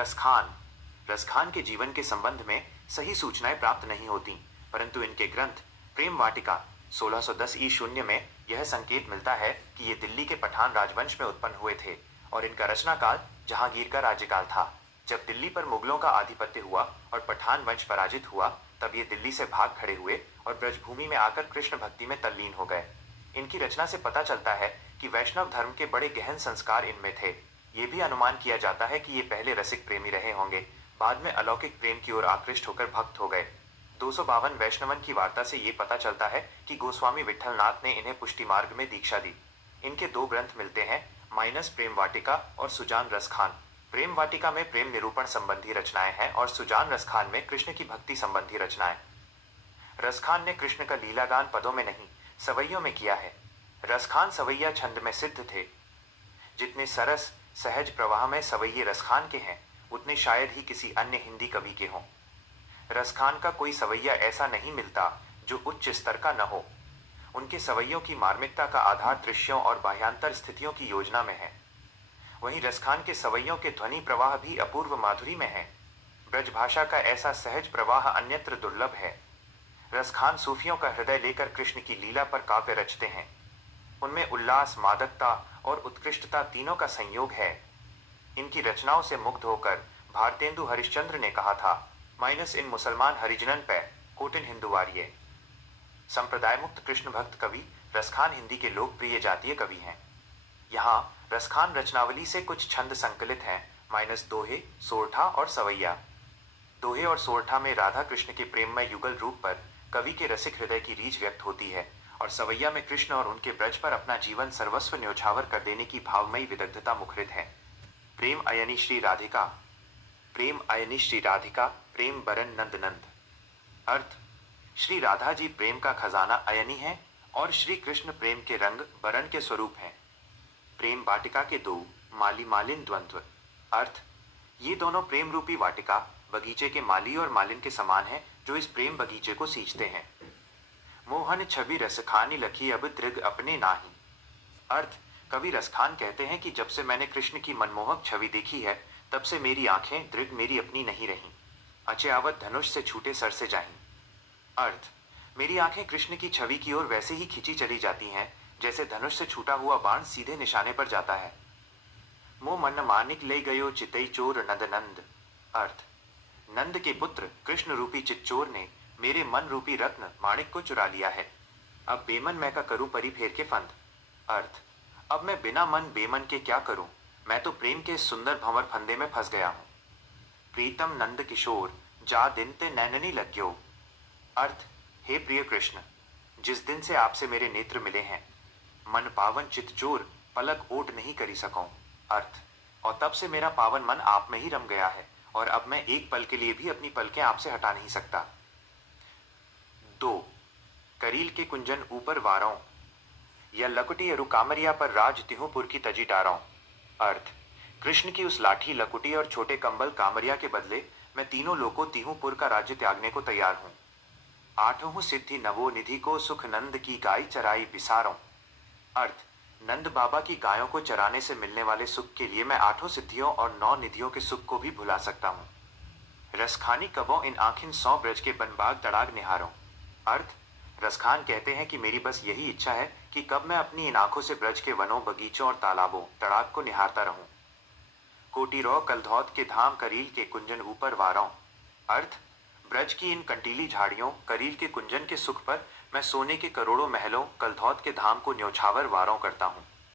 रसखान। रसखान के जीवन के संबंध में सही सूचनाएं प्राप्त नहीं होती, परंतु इनके ग्रंथ प्रेम वाटिका 1610 शून्य में यह संकेत मिलता है कि ये दिल्ली के पठान राजवंश में उत्पन्न हुए थे और इनका रचना काल जहांगीर का राज्यकाल था। जब दिल्ली पर मुगलों का आधिपत्य हुआ और पठान वंश पराजित हुआ, तब ये दिल्ली से भाग खड़े हुए और ब्रजभूमि में आकर कृष्ण भक्ति में तल्लीन हो गए। इनकी रचना से पता चलता है कि वैष्णव धर्म के बड़े गहन संस्कार इनमें थे। ये भी अनुमान किया जाता है कि ये पहले रसिक प्रेमी रहे होंगे, बाद में अलौकिक प्रेम की ओर आकृष्ट होकर भक्त हो गए। 252 वैष्णवन की वार्ता से ये पता चलता है कि गोस्वामी विट्ठलनाथ ने इन्हें पुष्टि मार्ग में दीक्षा दी। इनके दो ग्रंथ मिलते हैं, माइनस प्रेम वाटिका और सुजान रसखान। प्रेम वाटिका में प्रेम निरूपण संबंधी रचनाएं हैं और सुजान रसखान में कृष्ण की भक्ति संबंधी रचनाएं। रसखान ने कृष्ण का लीलागान पदों में नहीं, सवैयों में किया है। रसखान सवैया छंद में सिद्ध थे। जितने सरस सहज प्रवाह में सवैये रसखान के हैं, उतने शायद ही किसी अन्य हिंदी कवि के हों। रसखान का कोई सवैया ऐसा नहीं मिलता जो उच्च स्तर का न हो। उनके सवैयों की मार्मिकता का आधार दृश्यों और बाह्यांतर स्थितियों की योजना में है। वहीं रसखान के सवैयों के ध्वनि प्रवाह भी अपूर्व माधुरी में है। ब्रजभाषा का ऐसा सहज प्रवाह अन्यत्र दुर्लभ है। रसखान सूफियों का हृदय लेकर कृष्ण की लीला पर काव्य रचते हैं। उनमें उल्लास, मादकता और उत्कृष्टता तीनों का संयोग है। इनकी रचनाओं से मुग्ध होकर भारतेंदु हरिश्चंद्र ने कहा था, माइनस इन मुसलमान हरिजनन पे कोटिन हिंदुवारिये। संप्रदाय मुक्त कृष्ण भक्त कवि रसखान हिंदी के लोकप्रिय जातीय कवि हैं। यहाँ रसखान रचनावली से कुछ छंद संकलित हैं, माइनस दोहे, सोरठा और सवैया। दोहे और सोरठा में राधा कृष्ण के प्रेममय युगल रूप पर कवि के रसिक हृदय की रीझ व्यक्त होती है और सवैया में कृष्ण और उनके ब्रज पर अपना जीवन सर्वस्व न्योछावर कर देने की भावमयी विदग्धता मुखरित है। प्रेम अयनी श्री राधिका। प्रेम अयनी श्री राधिका, प्रेम बरन नंद नंद। अर्थ, श्री राधा जी प्रेम का खजाना अयनी है और श्री कृष्ण प्रेम के रंग बरन के स्वरूप हैं। प्रेम वाटिका के दो माली मालिन द्वंद्व। अर्थ, ये दोनों प्रेम रूपी वाटिका बगीचे के माली और मालिन के समान है जो इस प्रेम बगीचे को सींचते हैं। मोहन छवि रसखानी लखी अब दृग अपने नाही। अर्थ, कवि रसखान कहते हैं कि जब से मैंने कृष्ण की मनमोहक छवि देखी है, तब से मेरी आंखें दृग मेरी अपनी नहीं रहीं, अचेयावत धनुष से छूटे सर से जाहीं। अर्थ, मेरी आंखें कृष्ण की छवि की ओर वैसे ही खींची चली जाती हैं जैसे धनुष से छूटा हुआ बाण सीधे निशाने पर जाता है। मो मन मानिक ले गयो चितई चोर नंद नंद। अर्थ, नंद के पुत्र कृष्ण रूपी चितचोर ने मेरे मन रूपी रत्न माणिक को चुरा लिया है। अब बेमन मैं का करूं परी फेर के फंद। अर्थ, अब मैं बिना मन बेमन के क्या करूं, मैं तो प्रेम के सुंदर भंवर फंदे में फंस गया हूं। प्रीतम नंद किशोर जा दिन ते नैननी लग्यो। अर्थ, हे प्रिय कृष्ण, जिस दिन से आपसे मेरे नेत्र मिले हैं, मन पावन चितचोर पलक ओट नहीं करी सकूं। अर्थ, और तब से मेरा पावन मन आप में ही रम गया है और अब मैं एक पल के लिए भी अपनी पलकें आपसे हटा नहीं सकता। 2. करील के कुंजन ऊपर वारों या लकुटी अरु कामरिया पर राज तिहुपुर की तजी डारों। अर्थ, कृष्ण की उस लाठी, लकुटी और छोटे कंबल कामरिया के बदले मैं तीनों लोगों तिहुपुर का राज्य त्यागने को तैयार हूं। आठों सिद्धि नवो निधि को सुख नंद की गाय चराई बिसारों। अर्थ, नंद बाबा की गायों को चराने से मिलने वाले सुख के लिए मैं 8 सिद्धियों और 9 निधियों के सुख को भी भुला सकता हूँ। रसखानी कबों इन आँखिन 100 ब्रज के बनबाग तड़ाग निहारों। अर्थ, रसखान कहते हैं कि मेरी बस यही इच्छा है कि कब मैं अपनी इन आंखों से ब्रज के वनों, बगीचों और तालाबों, तड़ाग को निहारता रहूं। कोटिरौ कलधौत के धाम करील के कुंजन ऊपर वारों। अर्थ, ब्रज की इन कंटीली झाड़ियों, करील के कुंजन के सुख पर मैं सोने के करोड़ों महलों, कलधौत के धाम को न्योछावर वारों करता हूँ।